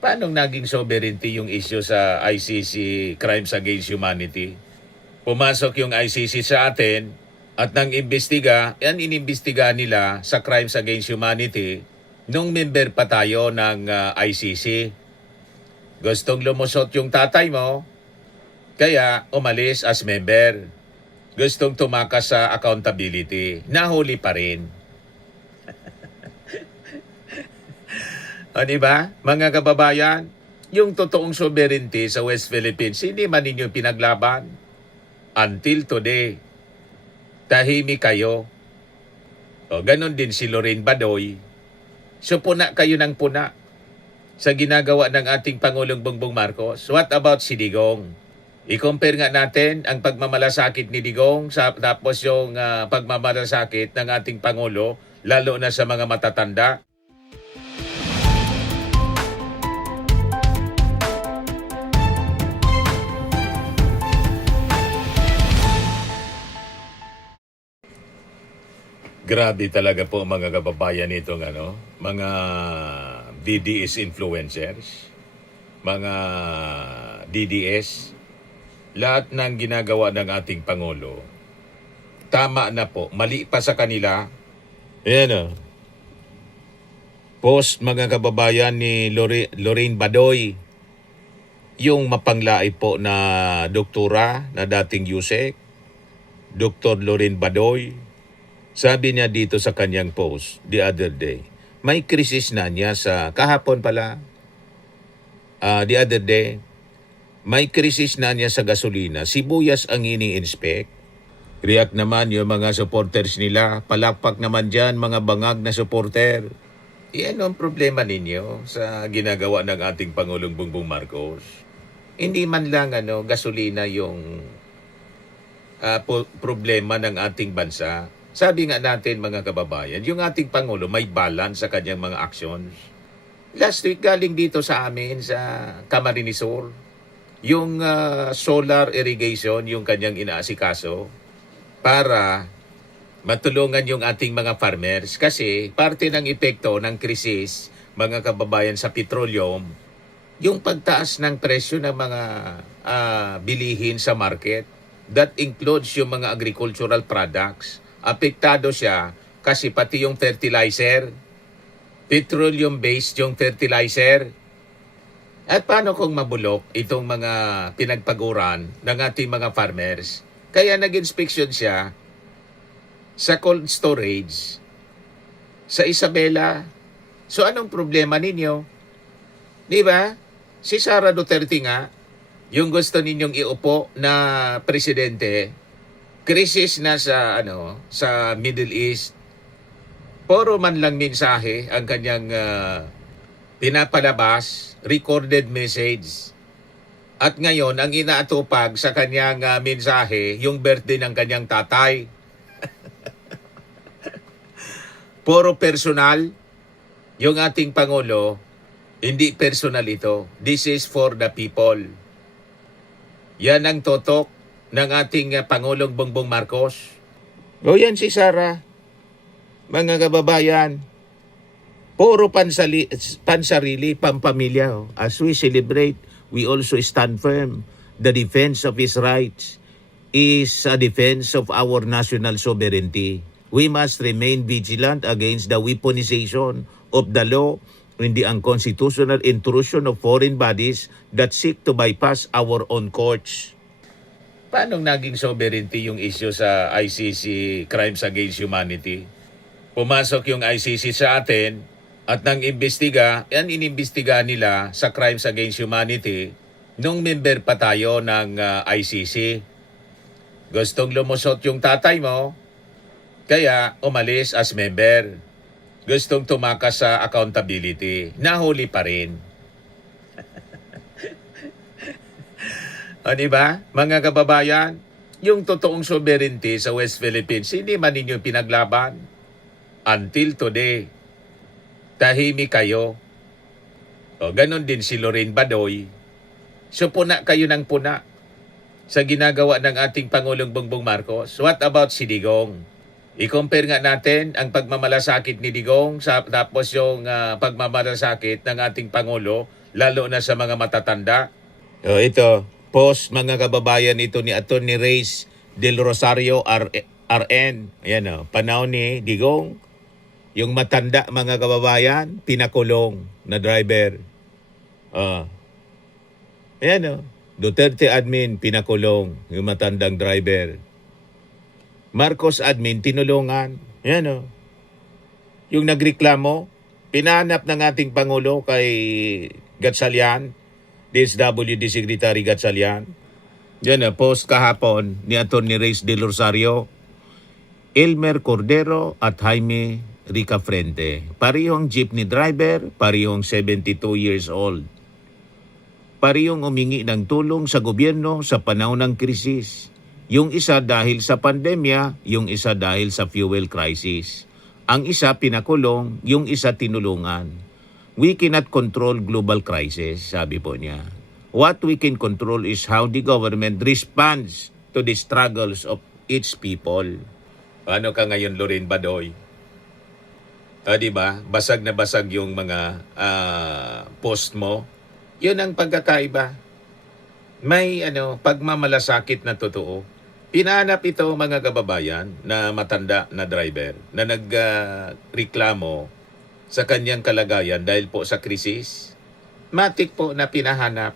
Paano naging sovereignty yung issue sa ICC Crimes Against Humanity? Pumasok yung ICC sa atin at nang imbestiga, yan inimbestiga nila sa Crimes Against Humanity nung member pa tayo ng ICC. Gustong lumusot yung tatay mo, kaya umalis as member. Gustong tumakas sa accountability, nahuli pa rin. O diba, mga kababayan, yung totoong sovereignty sa West Philippines, hindi man ninyo pinaglaban. Until today, tahimik kayo. O ganon din si Lorraine Badoy. So puna kayo ng puna sa ginagawa ng ating Pangulong Bongbong Marcos. What about si Digong? I-compare nga natin ang pagmamalasakit ni Digong tapos yung pagmamalasakit ng ating Pangulo, lalo na sa mga matatanda. Grabe talaga po mga kababayan itong mga DDS influencers, mga DDS, lahat ng ginagawa ng ating Pangulo. Tama na po, mali pa sa kanila. Ayan post mga kababayan ni Lorraine Badoy, yung mapanglait po na doktora na dating USEC, Dr. Lorraine Badoy. Sabi niya dito sa kanyang post the other day, may krisis na niya sa kahapon pala, the other day, may krisis na niya sa gasolina. Sibuyas ang ini-inspect. React naman yung mga supporters nila. Palakpak naman dyan mga bangag na supporter. Yan ang problema ninyo sa ginagawa ng ating Pangulong Bongbong Marcos. Hindi man lang gasolina yung problema ng ating bansa. Sabi nga natin mga kababayan, yung ating Pangulo may balance sa kanyang mga actions. Last week galing dito sa amin sa Camarines Sur, yung solar irrigation, yung kanyang inaasikaso para matulungan yung ating mga farmers. Kasi parte ng epekto ng krisis, mga kababayan, sa petroleum, yung pagtaas ng presyo ng mga bilihin sa market. That includes yung mga agricultural products. Apektado siya kasi pati yung fertilizer, petroleum-based yung fertilizer. At paano kung mabulok itong mga pinagpaguran ng ating mga farmers? Kaya nag-inspection siya sa cold storage sa Isabela. So anong problema ninyo? Di ba? Si Sara Duterte nga, yung gusto ninyong iupo na presidente, krisis na sa sa Middle East. Puro man lang mensahe ang kanyang pinapalabas, recorded message. At ngayon, ang inaatupag sa kanyang mensahe, yung birthday ng kanyang tatay. Puro personal. Yung ating Pangulo, hindi personal ito. This is for the people. Yan ang totok ng ating Pangulong Bongbong Marcos. O yan si Sara. Mga kababayan, puro pansarili, pampamilya. As we celebrate, we also stand firm. The defense of his rights is a defense of our national sovereignty. We must remain vigilant against the weaponization of the law and the unconstitutional intrusion of foreign bodies that seek to bypass our own courts. Paano naging sovereignty yung issue sa ICC Crimes Against Humanity? Pumasok yung ICC sa atin at nang imbestiga, yan inimbestiga nila sa Crimes Against Humanity nung member pa tayo ng ICC. Gustong lumusot yung tatay mo, kaya umalis as member. Gustong tumakas sa accountability, nahuli pa rin. O diba, mga kababayan, yung totoong sovereignty sa West Philippines, hindi man ninyo pinaglaban. Until today, tahimik kayo. O ganon din si Lorraine Badoy. So puna kayo ng puna sa ginagawa ng ating Pangulong Bongbong Marcos. What about si Digong? I-compare nga natin ang pagmamalasakit ni Digong tapos yung pagmamalasakit ng ating Pangulo, lalo na sa mga matatanda. Ito, post mga kababayan ito ni Atty. Reyes Del Rosario RN. Ayan panahon ni Digong. Yung matanda mga kababayan, pinakulong na driver. Ayan Duterte admin, pinakulong yung matandang driver. Marcos admin, tinulungan. Ayan Yung nagreklamo, pinahanap ng ating Pangulo kay Gatchalian, DSWD Secretary Gatchalian. Yan post kahapon ni Atty. Reyes Del Rosario, Elmer Cordero at Jaime Ricafrente. Parehong jeepney driver, parehong 72 years old. Parehong humingi ng tulong sa gobyerno sa panahon ng krisis. Yung isa dahil sa pandemya, yung isa dahil sa fuel crisis. Ang isa pinakulong, yung isa tinulungan. We cannot control global crisis, sabi po niya. What we can control is how the government responds to the struggles of its people. Ano ka ngayon, Lorraine Badoy? Diba? Basag na basag yung mga post mo. Yun ang pagkakaiba. May pagmamalasakit na totoo. Pinahanap ito mga kababayan na matanda na driver na nagreklamo sa kanyang kalagayan dahil po sa krisis. Matik po na pinahanap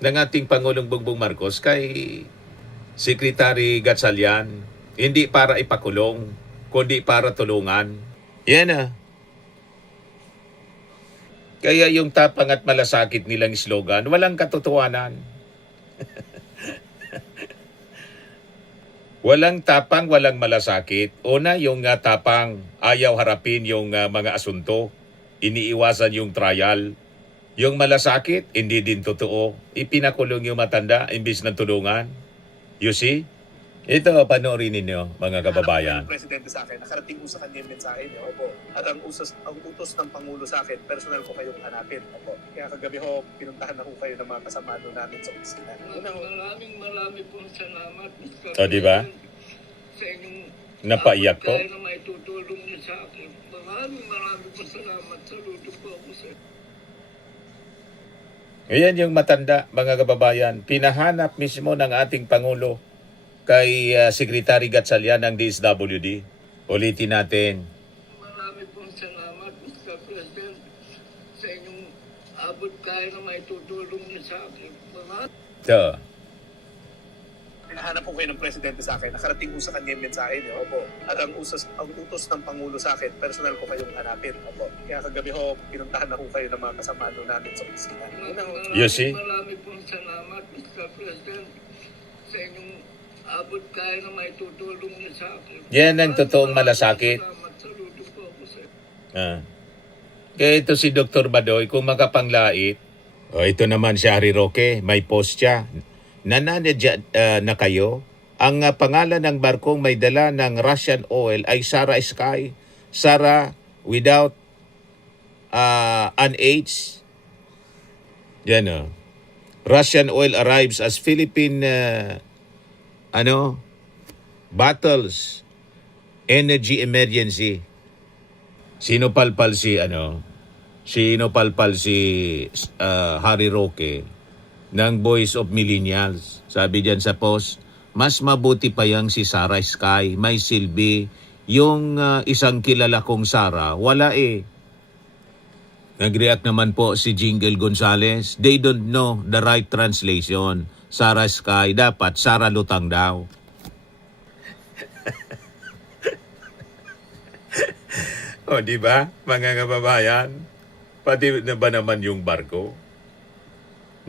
ng ating Pangulong Bongbong Marcos kay Secretary Gatchalian, hindi para ipakulong, kundi para tulungan. Yan Kaya yung tapang at malasakit nilang slogan, walang katotohanan. Walang tapang, walang malasakit. Una, yung tapang, ayaw harapin yung mga asunto. Iniiwasan yung trial. Yung malasakit, hindi din totoo. Ipinakulong yung matanda, imbis na tulungan. You see? Ito, panoorin ninyo, mga kababayan. Ang presidente sa akin, nakarating po sa kanya yung mensahe niyo. Opo. At ang utos ng Pangulo sa akin, personal ko kayong hanapin. Opo. Kaya kagabi pinuntahan na ho kayo ng mga kasama namin sa opisina. Maraming pong salamat. Diba? Sa inyong Napaiyak ko. kaya na may tutulong niyo sa akin. Maraming pong salamat. Saludo po ako sa Ayan yung matanda, mga kababayan. Pinahanap mismo ng ating Pangulo kay Secretary Gatchalian ng DSWD. Ulitin natin. Maraming pong salamat, Mr. President, sa inyong abot kaya na may tutulong niyo sa akin. Ito. Hinahanap po kayo ng presidente sa akin, nakarating po sa kanya yung mensahe niyo. Opo. At ang utos ng Pangulo sa akin, personal ko kayong hanapin. Opo. Kaya kagabi pinuntahan na ho kayo ng mga kasama namin sa opisina. You see? Maraming pong salamat, Mr. President, sa inyong abot kaya na may tutulong niyo sa akin. Yan ang totoong malasakit. Salamat. Saludo po ako sa Kaya ito si Dr. Badoy, kung makapanglait, ito naman si Harry Roque, may post siya. Nananadya na kayo. Ang pangalan ng barkong may dala ng Russian oil ay Sara Sky. Sara without an H. Yan Russian oil arrives as Philippine battles energy emergency. Sinopalpal si Harry Roque ng Voice of Millennials. Sabi diyan sa post, mas mabuti pa yang si Sara Sky, may silbi. Yung isang kilala kong Sara, wala Nag-react naman po si Jingle Gonzales, they don't know the right translation. Sara Sky, dapat Sara Lutang daw. Di ba, mga kababayan? Pati na ba naman yung barko?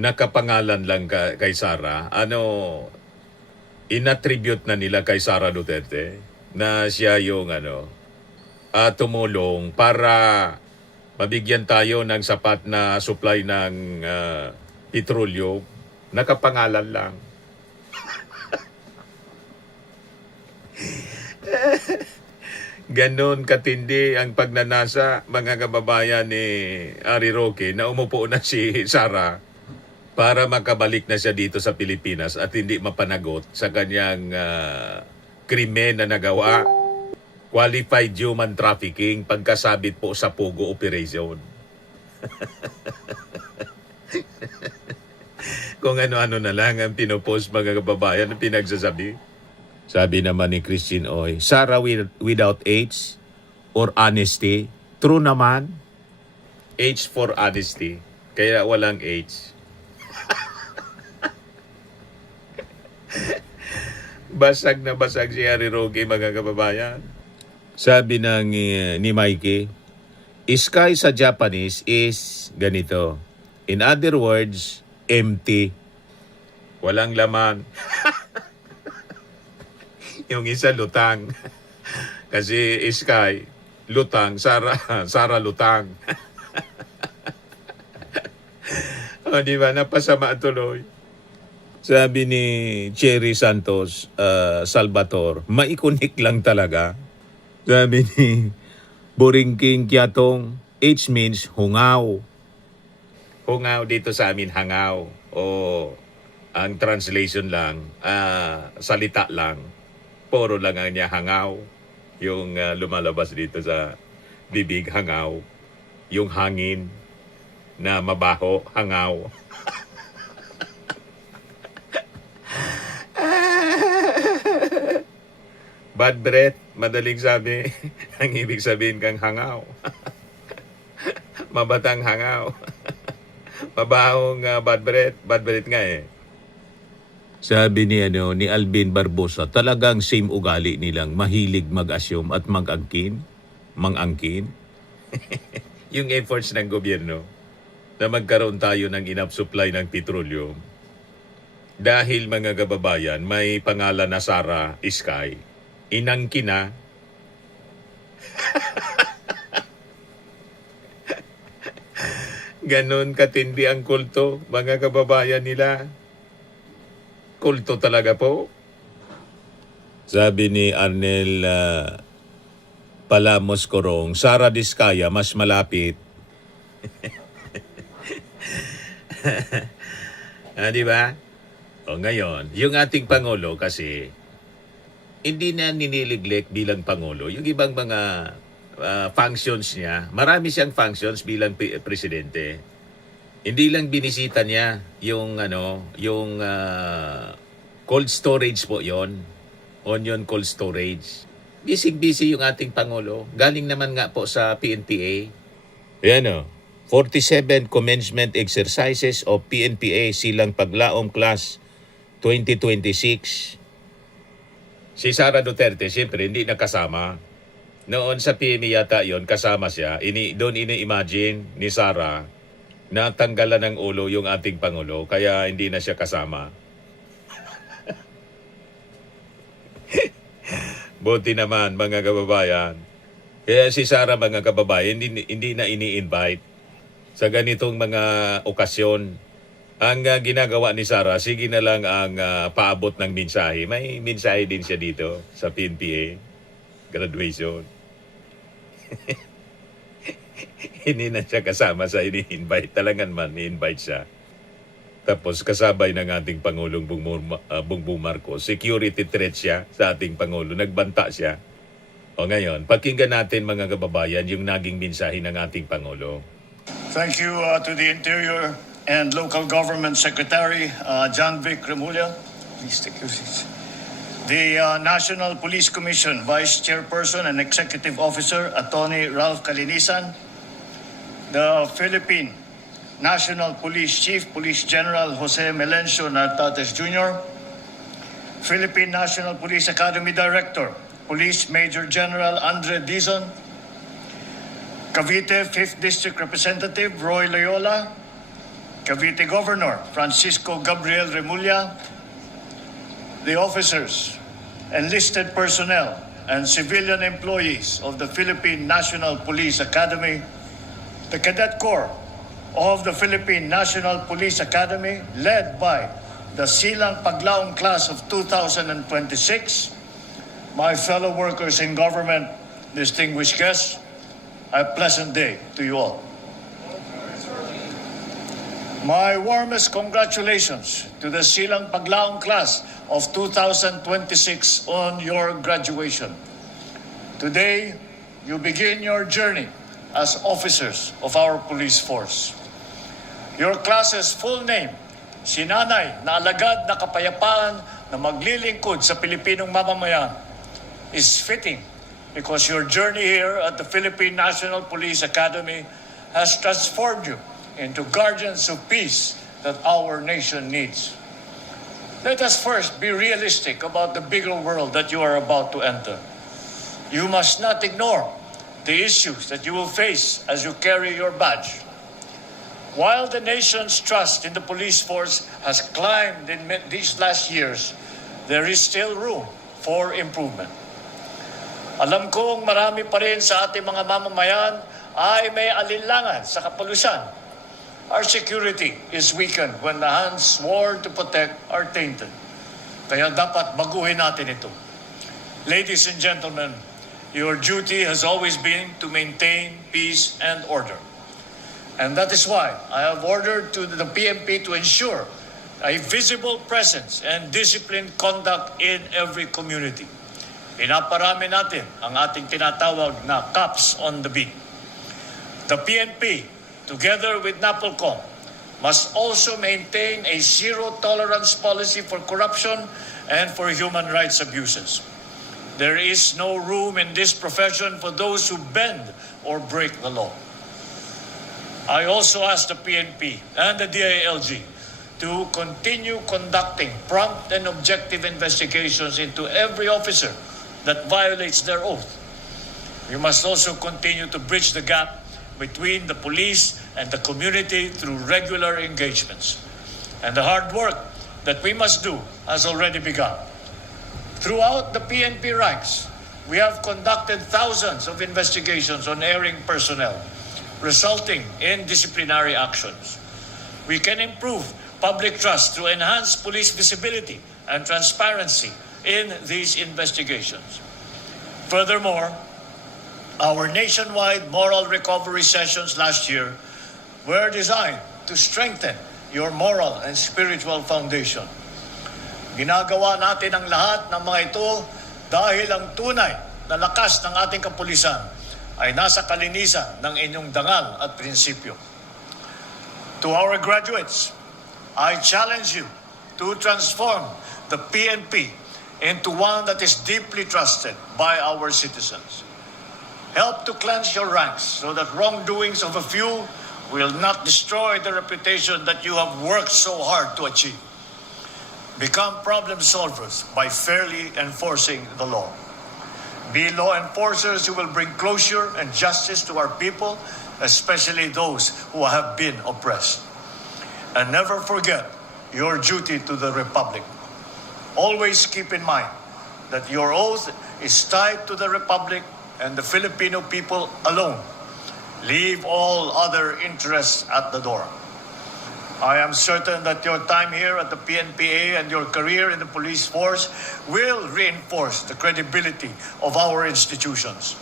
Nakapangalan lang kay Sara. Inattribute na nila kay Sara Duterte na siya yung tumulong para mabigyan tayo ng sapat na supply ng petrolyo. Nakapangalan lang. Ganon katindi ang pagnanasa, mga kababayan ni Harry Roque, na umupo na si Sara para makabalik na siya dito sa Pilipinas at hindi mapanagot sa kanyang krimen na nagawa, qualified human trafficking, pagkasabit po sa Pogo operation. Kung ano-ano na lang ang pinopost mga kababayan na pinagsasabi. Sabi naman ni Christine Oy, Sarah without H or honesty. True naman. H for honesty. Kaya walang H. Basag na basag si Harry Roque mga kababayan. Sabi ni Mikey, sky sa Japanese is ganito. In other words, empty. Walang laman. Yung isa lutang. Kasi sky, lutang, Sara lutang. O diba, napasama tuloy. Sabi ni Cherry Santos Salvator, maikunik lang talaga. Sabi ni Boringking Kiatong, H means hungaw. Hungaw dito sa amin, hangaw. O ang translation lang, salita lang. Puro lang ang niya hangaw. Yung lumalabas dito sa bibig, hangaw. Yung hangin na mabaho, hangaw. Bad breath, madaling sabi. Ang ibig sabihin kang hangaw. Mabatang hangaw. Mabahong bad breath nga eh. Sabi ni Alvin Barbosa, talagang same ugali nilang mahilig mag-assume at mangangkin. Yung efforts ng gobyerno na magkaroon tayo ng enough supply ng petroleum. Dahil mga kababayan, may pangalan na Sarah Sky. Inangkin na. Ganon katindi ang kulto, mga kababayan nila. Kulto talaga po. Sabi ni Arnel Palamos Corong, Sara Diskaya, mas malapit. Di ba? O ngayon, yung ating Pangulo kasi, hindi na niniliglik bilang Pangulo. Yung ibang mga functions niya, marami siyang functions bilang presidente. Hindi lang binisita niya yung cold storage po yon, Onion Cold Storage. Busy yung ating Pangulo. Galing naman nga po sa PNPA. Ayan 47 commencement exercises of PNPA silang paglaom class 2026. Si Sara Duterte, siyempre, hindi nakasama. Noon sa PME yata yon, kasama siya. Doon ini-imagine ni Sara na tanggalan ng ulo yung ating Pangulo, kaya hindi na siya kasama. Buti naman, mga kababayan. Kaya si Sara, mga kababayan, hindi na ini-invite sa ganitong mga okasyon. Ang ginagawa ni Sara, sige na lang ang paabot ng mensahe. May mensahe din siya dito sa PNPA. Graduation. Hindi na siya kasama sa ini-invite. Talagang man, i-invite siya. Tapos kasabay ng ating Pangulong Bongbong Marcos. Security threat siya sa ating Pangulo. Nagbanta siya. O ngayon, pakinggan natin mga kababayan yung naging mensahe ng ating Pangulo. Thank you to the Interior and Local Government Secretary, John Vic Remulla. Please take your seats. The National Police Commission Vice Chairperson and Executive Officer, Attorney Ralph Calinisan. The Philippine National Police Chief, Police General Jose Melencio Nartates Jr. Philippine National Police Academy Director, Police Major General Andre Dizon. Cavite 5th District Representative Roy Loyola. Cavite Governor Francisco Gabriel Remulla. The officers, enlisted personnel, and civilian employees of the Philippine National Police Academy, the Cadet Corps of the Philippine National Police Academy, led by the Silang Paglaong Class of 2026, my fellow workers in government, distinguished guests, a pleasant day to you all. My warmest congratulations to the Silang Paglaong class of 2026 on your graduation. Today, you begin your journey as officers of our police force. Your class's full name, Sinanay na Alagad na Kapayapaan na Maglilingkod sa Pilipinong Mamamayan, is fitting because your journey here at the Philippine National Police Academy has transformed you into guardians of peace that our nation needs. Let us first be realistic about the bigger world that you are about to enter. You must not ignore the issues that you will face as you carry your badge. While the nation's trust in the police force has climbed in these last years, there is still room for improvement. Alam kong marami pa rin sa ating mga mamamayan ay may alinlangan sa kapalusan. Our security is weakened when the hands sworn to protect are tainted. Kaya dapat baguhin natin ito. Ladies and gentlemen, your duty has always been to maintain peace and order. And that is why I have ordered to the PNP to ensure a visible presence and disciplined conduct in every community. Pinaparami natin ang ating tinatawag na cops on the beat. The PNP, together with NAPOLCOM, must also maintain a zero-tolerance policy for corruption and for human rights abuses. There is no room in this profession for those who bend or break the law. I also ask the PNP and the DILG to continue conducting prompt and objective investigations into every officer that violates their oath. We must also continue to bridge the gap between the police and the community through regular engagements. And the hard work that we must do has already begun. Throughout the PNP ranks, we have conducted thousands of investigations on erring personnel, resulting in disciplinary actions. We can improve public trust through enhanced police visibility and transparency in these investigations. Furthermore, our nationwide moral recovery sessions last year were designed to strengthen your moral and spiritual foundation. Ginagawa natin ang lahat ng mga ito dahil ang tunay na lakas ng ating kapulisan ay nasa kalinisan ng inyong dangal at prinsipyo. To our graduates, I challenge you to transform the PNP into one that is deeply trusted by our citizens. Help to cleanse your ranks so that wrongdoings of a few will not destroy the reputation that you have worked so hard to achieve. Become problem solvers by fairly enforcing the law. Be law enforcers who will bring closure and justice to our people, especially those who have been oppressed. And never forget your duty to the Republic. Always keep in mind that your oath is tied to the Republic and the Filipino people alone. Leave all other interests at the door. I am certain that your time here at the PNPA and your career in the police force will reinforce the credibility of our institutions.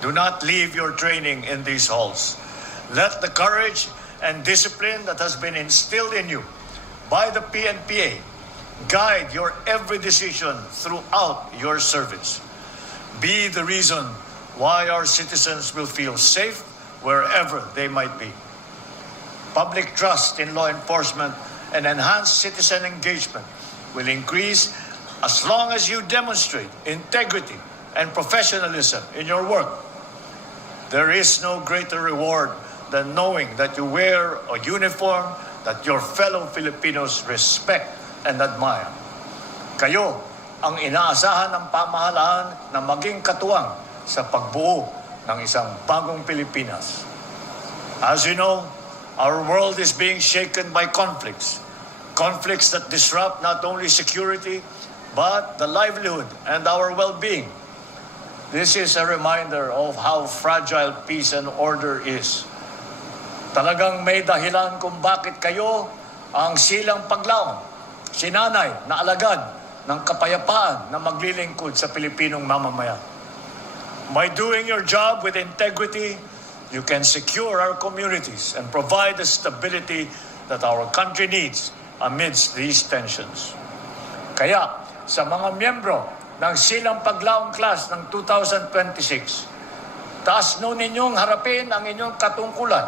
Do not leave your training in these halls. Let the courage and discipline that has been instilled in you by the PNPA guide your every decision throughout your service. Be the reason why our citizens will feel safe wherever they might be. Public trust in law enforcement and enhanced citizen engagement will increase as long as you demonstrate integrity and professionalism in your work. There is no greater reward than knowing that you wear a uniform that your fellow Filipinos respect and admire. Kayo ang inaasahan ng pamahalaan na maging katuwang sa pagbuo ng isang bagong Pilipinas. As you know, our world is being shaken by conflicts. Conflicts that disrupt not only security, but the livelihood and our well-being. This is a reminder of how fragile peace and order is. Talagang may dahilan kung bakit kayo ang Silang Paglaong, sinanay na alagad ng kapayapaan na maglilingkod sa Pilipinong mamamayan. By doing your job with integrity, you can secure our communities and provide the stability that our country needs amidst these tensions. Kaya, sa mga miyembro ng Silang Paglaong Class ng 2026, taas nun ninyong harapin ang inyong katungkulan.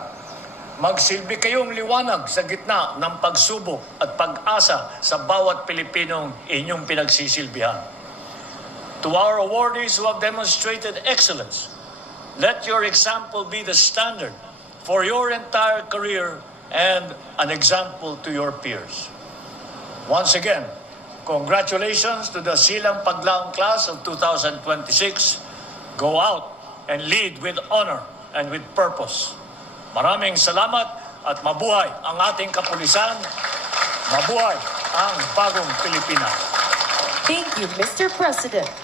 Magsilbi kayong liwanag sa gitna ng pagsubok at pag-asa sa bawat Pilipinong inyong pinagsisilbihan. To our awardees who have demonstrated excellence, let your example be the standard for your entire career and an example to your peers. Once again, congratulations to the Silang Paglaong Class of 2026. Go out and lead with honor and with purpose. Maraming salamat at mabuhay ang ating kapulisan. Mabuhay ang bagong Pilipinas. Thank you, Mr. President.